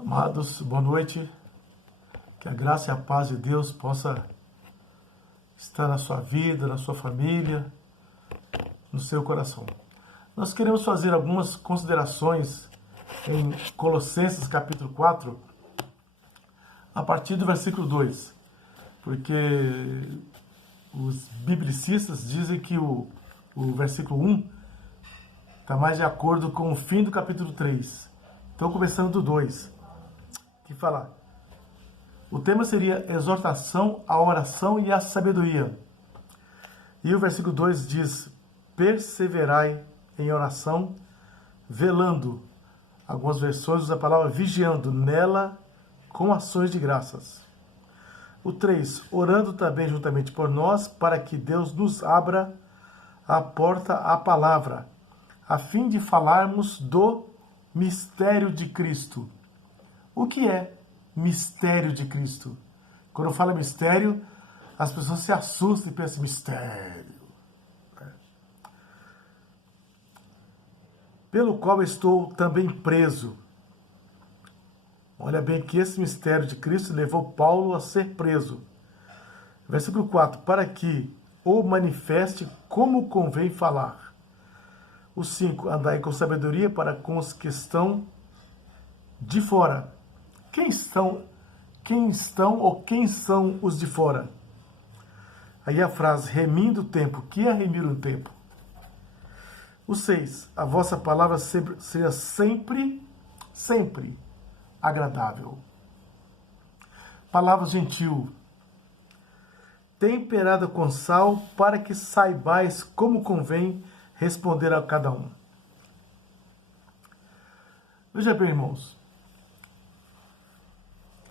Amados, boa noite. Que a graça e a paz de Deus possa estar na sua vida, na sua família, no seu coração. Nós queremos fazer algumas considerações em Colossenses capítulo 4, a partir do versículo 2, porque os biblicistas dizem que o versículo 1 está mais de acordo com o fim do capítulo 3. Então, começando do 2, que fala: o tema seria exortação à oração e à sabedoria. E o versículo 2 diz: perseverai em oração, velando. Algumas versões usam a palavra vigiando, nela com ações de graças. O 3, orando também juntamente por nós, para que Deus nos abra a porta à palavra, a fim de falarmos do mistério de Cristo. O que é mistério de Cristo? Quando fala mistério, as pessoas se assustam e pensam: mistério. Pelo qual estou também preso. Olha bem que esse mistério de Cristo levou Paulo a ser preso. Versículo 4, para que o manifeste como convém falar. O 5, andai com sabedoria para com os que estão de fora. Quem são os de fora? Aí a frase, remindo o tempo. O que é remir o tempo? O 6, a vossa palavra seja sempre agradável. Palavra gentil, temperada com sal, para que saibais como convém responder a cada um. Veja bem, irmãos.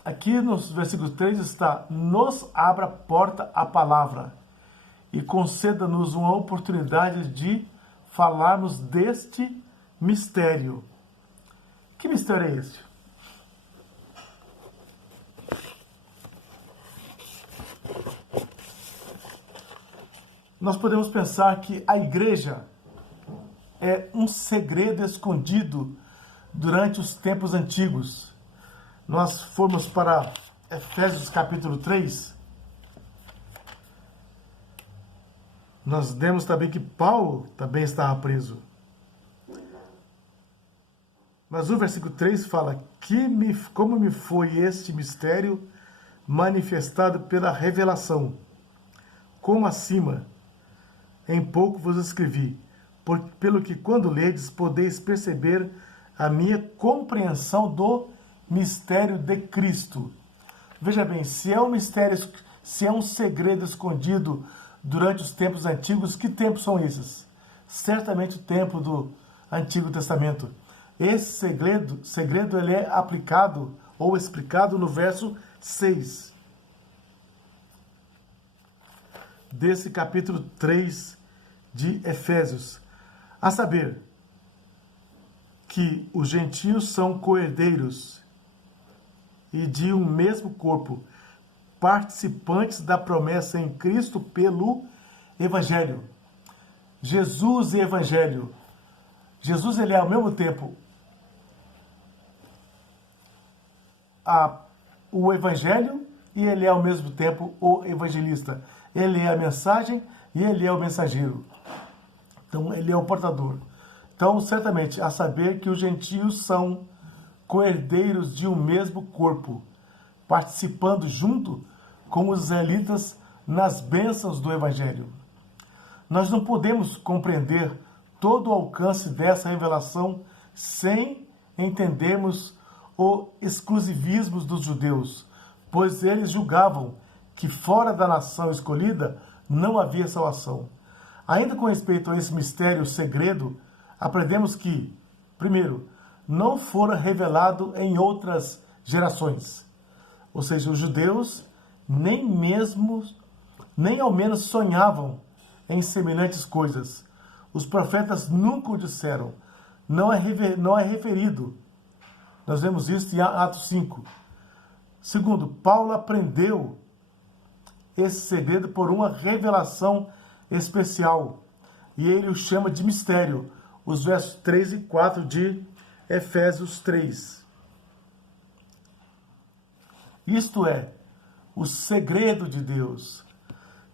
Aqui no versículo 3 está: nos abra porta a palavra e conceda-nos uma oportunidade de falarmos deste mistério. Que mistério é esse? Nós podemos pensar que a igreja é um segredo escondido durante os tempos antigos. Nós formos para Efésios capítulo 3, nós vemos também que Paulo também estava preso. Mas o versículo 3 fala: como me foi este mistério manifestado pela revelação, como acima, em pouco vos escrevi, pelo que quando ledes podeis perceber a minha compreensão do mistério de Cristo. Veja bem, se é um mistério, se é um segredo escondido durante os tempos antigos, que tempos são esses? Certamente o tempo do Antigo Testamento. Esse segredo ele é aplicado ou explicado no verso 6 desse capítulo 3 de Efésios. A saber, que os gentios são coerdeiros e de um mesmo corpo, participantes da promessa em Cristo pelo Evangelho. Jesus e Evangelho. Jesus ele é ao mesmo tempo o Evangelho e ele é ao mesmo tempo o evangelista. Ele é a mensagem e ele é o mensageiro. Então ele é o portador. Então, certamente, a saber que os gentios são coerdeiros de um mesmo corpo, participando junto com os israelitas nas bênçãos do Evangelho. Nós não podemos compreender todo o alcance dessa revelação sem entendermos o exclusivismo dos judeus, pois eles julgavam que fora da nação escolhida não havia salvação. Ainda com respeito a esse mistério segredo, aprendemos que, primeiro, não fora revelado em outras gerações. Ou seja, os judeus nem ao menos sonhavam em semelhantes coisas. Os profetas nunca o disseram. Não é referido. Nós vemos isso em Atos 5. Segundo, Paulo aprendeu esse segredo por uma revelação especial. E ele o chama de mistério. Os versos 3 e 4 de Efésios 3. isto é, o segredo de Deus.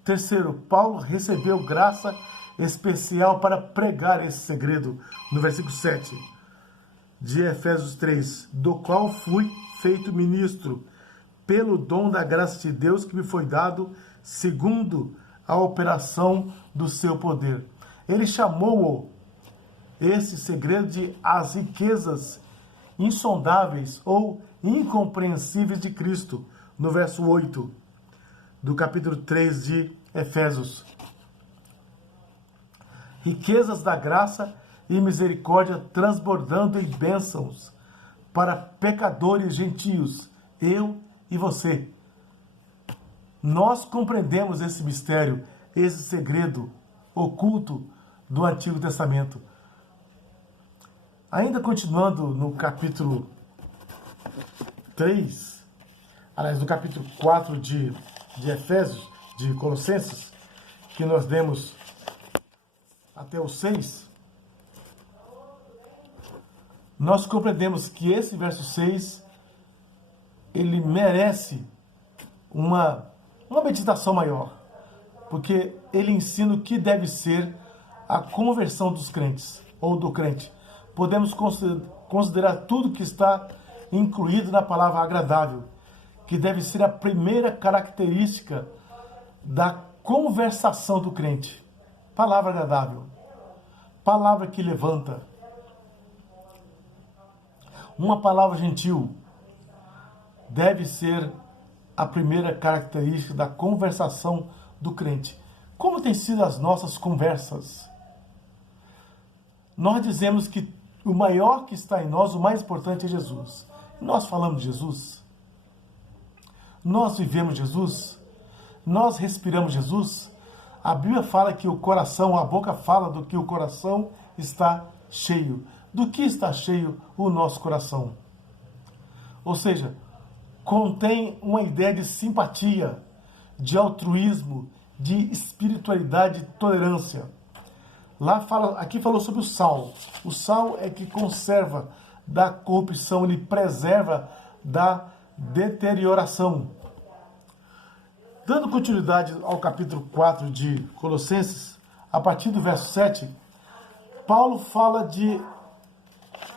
Terceiro, Paulo recebeu graça especial para pregar esse segredo, no versículo 7 de Efésios 3, do qual fui feito ministro, pelo dom da graça de Deus que me foi dado, segundo a operação do seu poder. Ele chamou esse segredo de as riquezas insondáveis ou incompreensíveis de Cristo, no verso 8 do capítulo 3 de Efésios. Riquezas da graça e misericórdia transbordando em bênçãos para pecadores gentios, eu e você. Nós compreendemos esse mistério, esse segredo oculto do Antigo Testamento. Ainda continuando no capítulo 3, aliás, no capítulo 4 de Efésios, de Colossenses, que nós demos até o 6, nós compreendemos que esse verso 6, ele merece uma meditação maior, porque ele ensina o que deve ser a conversão dos crentes, ou do crente. Podemos considerar tudo que está incluído na palavra agradável, que deve ser a primeira característica da conversação do crente. Palavra agradável, palavra que levanta, uma palavra gentil, deve ser a primeira característica da conversação do crente. Como têm sido as nossas conversas? Nós dizemos que o maior que está em nós, o mais importante é Jesus. Nós falamos de Jesus? Nós vivemos Jesus? Nós respiramos Jesus? A Bíblia fala que o coração, a boca fala do que o coração está cheio. Do que está cheio o nosso coração? Ou seja, contém uma ideia de simpatia, de altruísmo, de espiritualidade e tolerância. Aqui falou sobre o sal. O sal é que conserva da corrupção, ele preserva da deterioração. Dando continuidade ao capítulo 4 de Colossenses, a partir do verso 7, Paulo fala de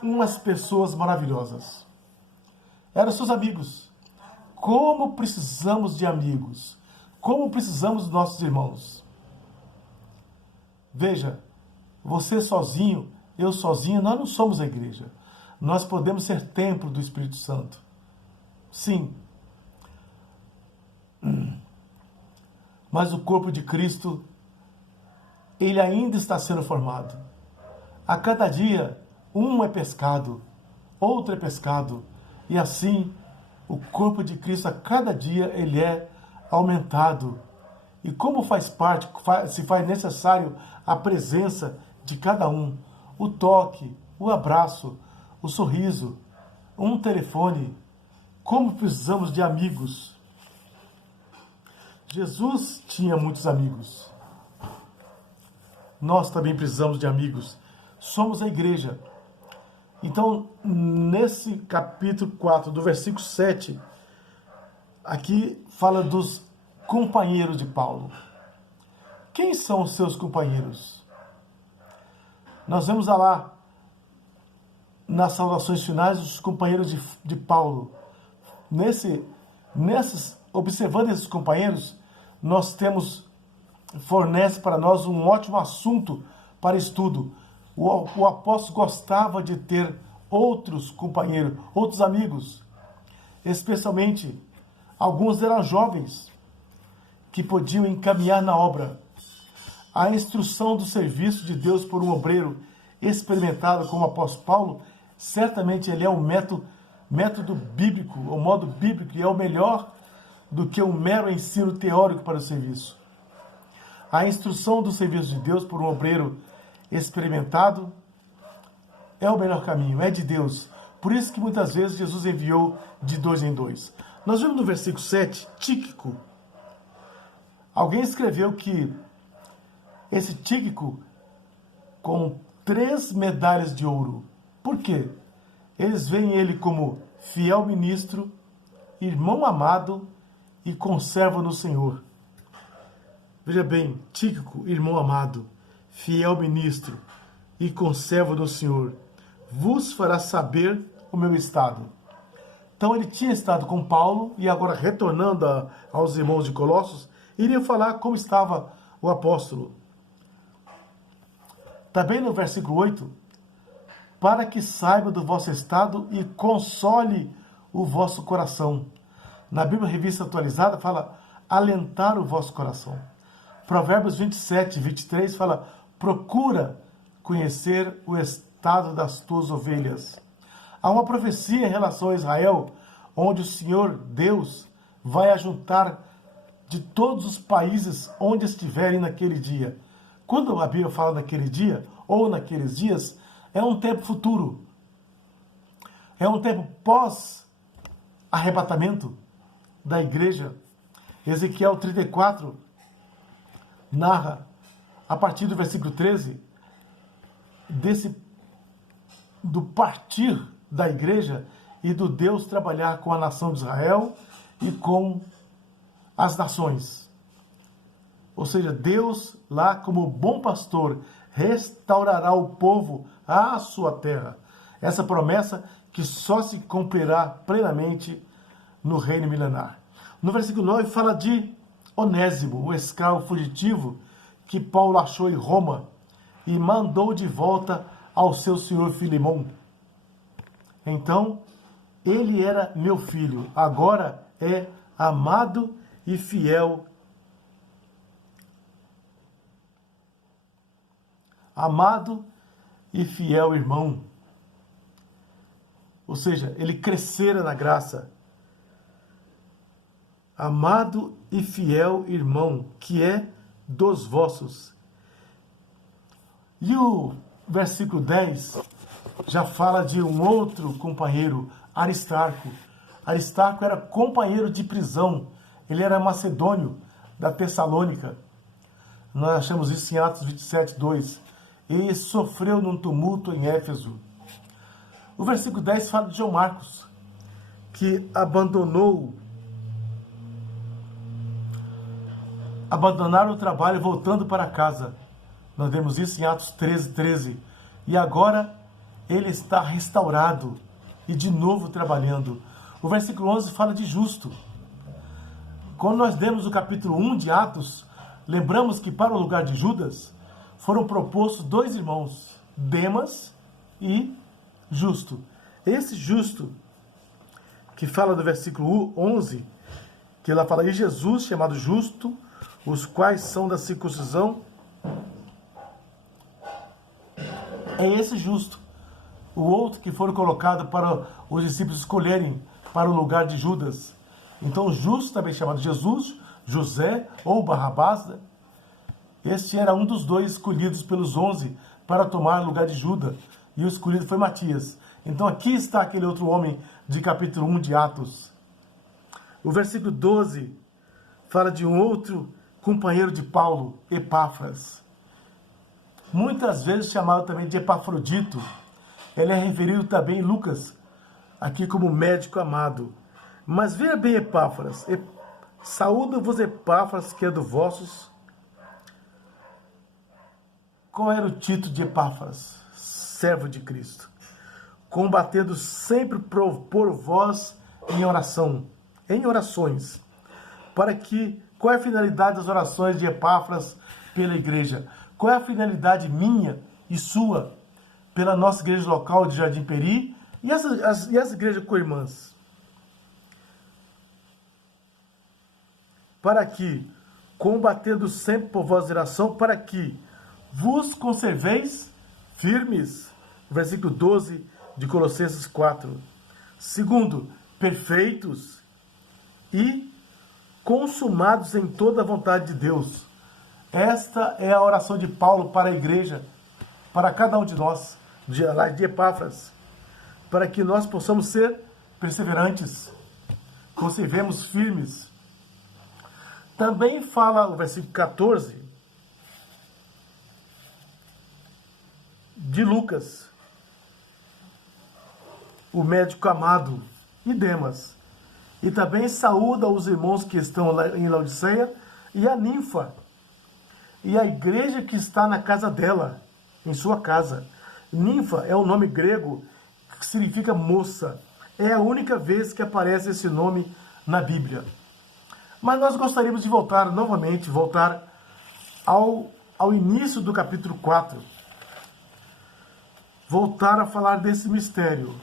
umas pessoas maravilhosas. Eram seus amigos. Como precisamos de amigos. Como precisamos dos nossos irmãos. Veja, você sozinho, eu sozinho, nós não somos a igreja. Nós podemos ser templo do Espírito Santo. Sim. Mas o corpo de Cristo, ele ainda está sendo formado. A cada dia, um é pescado, outro é pescado. E assim, o corpo de Cristo, a cada dia, ele é aumentado. E como se faz necessário a presença de cada um, o toque, o abraço, o sorriso, um telefone, como precisamos de amigos. Jesus tinha muitos amigos. Nós também precisamos de amigos. Somos a igreja. Então, nesse capítulo 4, do versículo 7, aqui fala dos companheiros de Paulo. Quem são os seus companheiros? Nós vemos lá, nas saudações finais, os companheiros de Paulo. Observando esses companheiros, fornece para nós um ótimo assunto para estudo. O apóstolo gostava de ter outros companheiros, outros amigos. Especialmente, alguns eram jovens que podiam encaminhar na obra. A instrução do serviço de Deus por um obreiro experimentado como o apóstolo Paulo, certamente ele é um método bíblico, o modo bíblico, e é o melhor do que um mero ensino teórico para o serviço. A instrução do serviço de Deus por um obreiro experimentado é o melhor caminho, é de Deus. Por isso que muitas vezes Jesus enviou de 2 em 2. Nós vemos no versículo 7, Tíquico. Alguém escreveu que esse Tíquico com 3 medalhas de ouro. Por quê? Eles veem ele como fiel ministro, irmão amado e conservo no Senhor. Veja bem, Tíquico, irmão amado, fiel ministro e conservo do Senhor, vos fará saber o meu estado. Então ele tinha estado com Paulo e agora retornando aos irmãos de Colossos, iria falar como estava o apóstolo. Também no versículo 8, para que saiba do vosso estado e console o vosso coração. Na Bíblia Revista Atualizada fala alentar o vosso coração. Provérbios 27, 23 fala procura conhecer o estado das tuas ovelhas. Há uma profecia em relação a Israel, onde o Senhor Deus vai ajuntar de todos os países onde estiverem naquele dia. Quando a Bíblia fala naquele dia, ou naqueles dias, é um tempo futuro. É um tempo pós-arrebatamento da igreja. Ezequiel 34 narra, a partir do versículo 13, do partir da igreja e do Deus trabalhar com a nação de Israel e com as nações. Ou seja, Deus, lá como bom pastor, restaurará o povo à sua terra. Essa promessa que só se cumprirá plenamente no reino milenar. No versículo 9 fala de Onésimo, o escravo fugitivo que Paulo achou em Roma e mandou de volta ao seu senhor Filemão. Então, ele era meu filho, agora é amado e fiel. Amado e fiel irmão. Ou seja, ele crescera na graça. Amado e fiel irmão, que é dos vossos. E o versículo 10 já fala de um outro companheiro, Aristarco. Aristarco era companheiro de prisão. Ele era macedônio da Tessalônica. Nós achamos isso em Atos 27, 2. E sofreu num tumulto em Éfeso. O versículo 10 fala de João Marcos, que abandonaram o trabalho voltando para casa. Nós vemos isso em Atos 13, 13. E agora ele está restaurado e de novo trabalhando. O versículo 11 fala de justo. Quando nós demos o capítulo 1 de Atos, lembramos que para o lugar de Judas foram propostos dois irmãos, Demas e Justo. Esse Justo, que fala do versículo 11, que lá fala, e Jesus, chamado Justo, os quais são da circuncisão, é esse Justo. O outro que foi colocado para os discípulos escolherem para o lugar de Judas. Então, Justo, também chamado Jesus, José ou Barrabás, né? Este era um dos dois escolhidos pelos 11 para tomar o lugar de Judas. E o escolhido foi Matias. Então, aqui está aquele outro homem de capítulo 1 de Atos. O versículo 12 fala de um outro companheiro de Paulo, Epáfras. Muitas vezes chamado também de Epafrodito. Ele é referido também em Lucas, aqui como médico amado. Mas veja bem Epáfras. Saúdo-vos Epáfras, que é do vossos. Qual era o título de Epáfras? Servo de Cristo. Combatendo sempre por vós em oração, em orações. Qual é a finalidade das orações de Epáfras pela igreja? Qual é a finalidade minha e sua pela nossa igreja local de Jardim Peri e as igrejas co-irmãs? Para que, combatendo sempre por vossa oração, para que vos conserveis firmes. Versículo 12 de Colossenses 4. Segundo, perfeitos e consumados em toda a vontade de Deus. Esta é a oração de Paulo para a igreja, para cada um de nós, de Epáfras, para que nós possamos ser perseverantes, conservemos firmes. Também fala o versículo 14 de Lucas, o médico amado, e Demas. E também saúda os irmãos que estão lá em Laodiceia e a Ninfa, e a igreja que está na casa dela, em sua casa. Ninfa é um nome grego que significa moça. É a única vez que aparece esse nome na Bíblia. Mas nós gostaríamos de voltar novamente, ao início do capítulo 4. Voltar a falar desse mistério.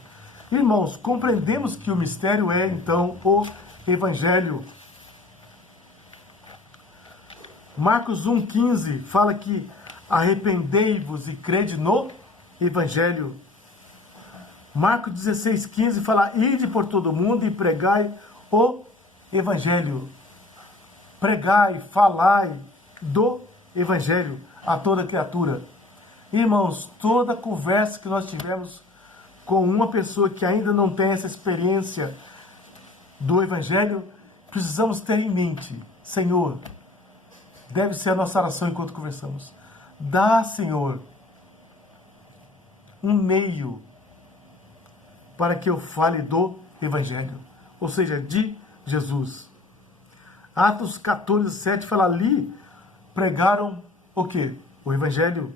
Irmãos, compreendemos que o mistério é, então, o Evangelho. Marcos 1,15 fala que arrependei-vos e crede no Evangelho. Marcos 16,15 fala, ide por todo o mundo e pregai o Evangelho. Pregai, falai do Evangelho a toda criatura. Irmãos, toda conversa que nós tivemos com uma pessoa que ainda não tem essa experiência do Evangelho, precisamos ter em mente, Senhor, deve ser a nossa oração enquanto conversamos. Dá, Senhor, um meio para que eu fale do Evangelho, ou seja, de Jesus. Atos 14:7 fala, ali pregaram o quê? O Evangelho.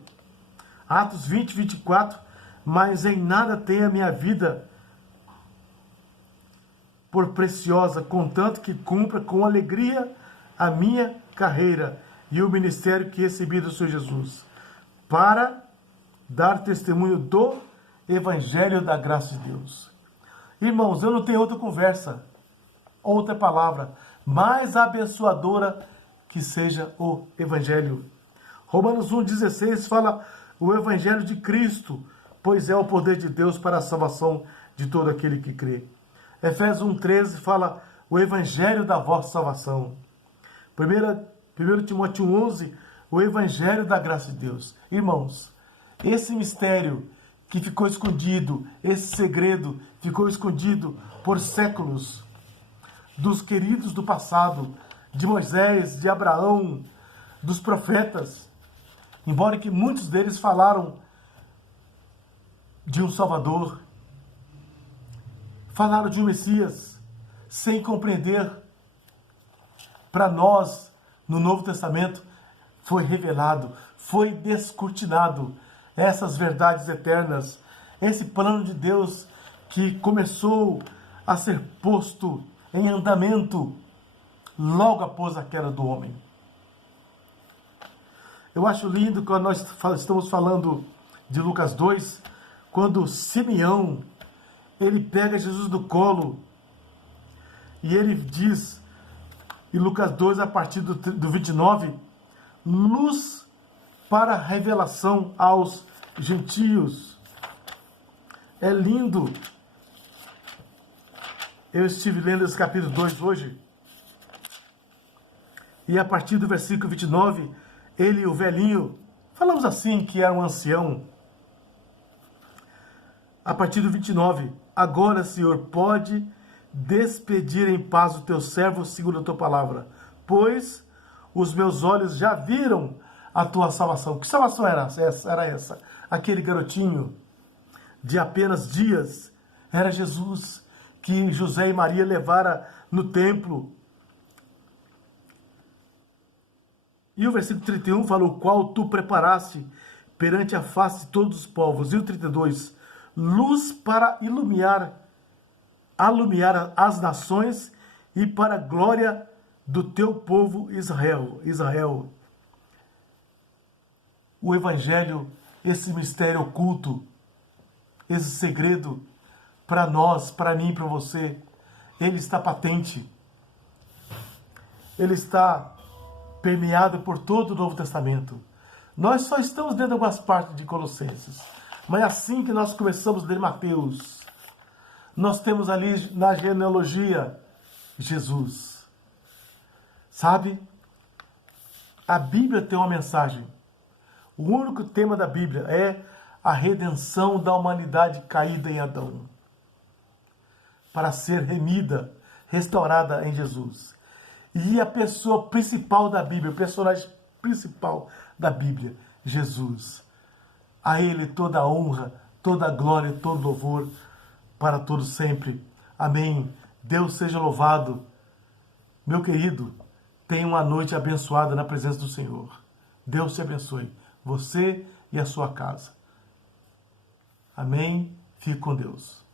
Atos 20:24, mas em nada tem a minha vida por preciosa, contanto que cumpra com alegria a minha carreira e o ministério que recebi do Senhor Jesus, para dar testemunho do Evangelho da graça de Deus. Irmãos, eu não tenho outra conversa, outra palavra mais abençoadora que seja o Evangelho. Romanos 1,16 fala o Evangelho de Cristo, pois é o poder de Deus para a salvação de todo aquele que crê. Efésios 1,13 fala o Evangelho da vossa salvação. 1 Timóteo 1,11, o Evangelho da graça de Deus. Irmãos, esse mistério que ficou escondido, esse segredo ficou escondido por séculos, dos queridos do passado, de Moisés, de Abraão, dos profetas, embora que muitos deles falaram de um Salvador, falaram de um Messias, sem compreender. Para nós, no Novo Testamento, foi revelado, foi descortinado essas verdades eternas, esse plano de Deus que começou a ser posto em andamento logo após a queda do homem. Eu acho lindo quando nós estamos falando de Lucas 2, quando Simeão, ele pega Jesus do colo e ele diz, em Lucas 2, a partir do 29, luz para a revelação aos gentios. É lindo. Eu estive lendo esse capítulo 2 hoje. E a partir do versículo 29, ele, o velhinho, falamos assim que era um ancião. A partir do 29, agora, Senhor, pode despedir em paz o teu servo segundo a tua palavra, pois os meus olhos já viram a tua salvação. Que salvação era essa? Aquele garotinho de apenas dias, era Jesus, que José e Maria levara no templo. E o versículo 31 fala, o qual tu preparaste perante a face de todos os povos. E o 32, luz para alumiar as nações e para a glória do teu povo Israel. O Evangelho, esse mistério oculto, esse segredo, para nós, para mim, para você, ele está patente. Ele está permeado por todo o Novo Testamento. Nós só estamos dentro de algumas partes de Colossenses. Mas assim que nós começamos a ler Mateus, nós temos ali na genealogia Jesus. Sabe? A Bíblia tem uma mensagem. O único tema da Bíblia é a redenção da humanidade caída em Adão, para ser remida, restaurada em Jesus. E a pessoa principal da Bíblia, o personagem principal da Bíblia, Jesus. A Ele toda a honra, toda a glória, todo o louvor, para todos sempre. Amém. Deus seja louvado. Meu querido, tenha uma noite abençoada na presença do Senhor. Deus te abençoe, você e a sua casa. Amém? Fique com Deus.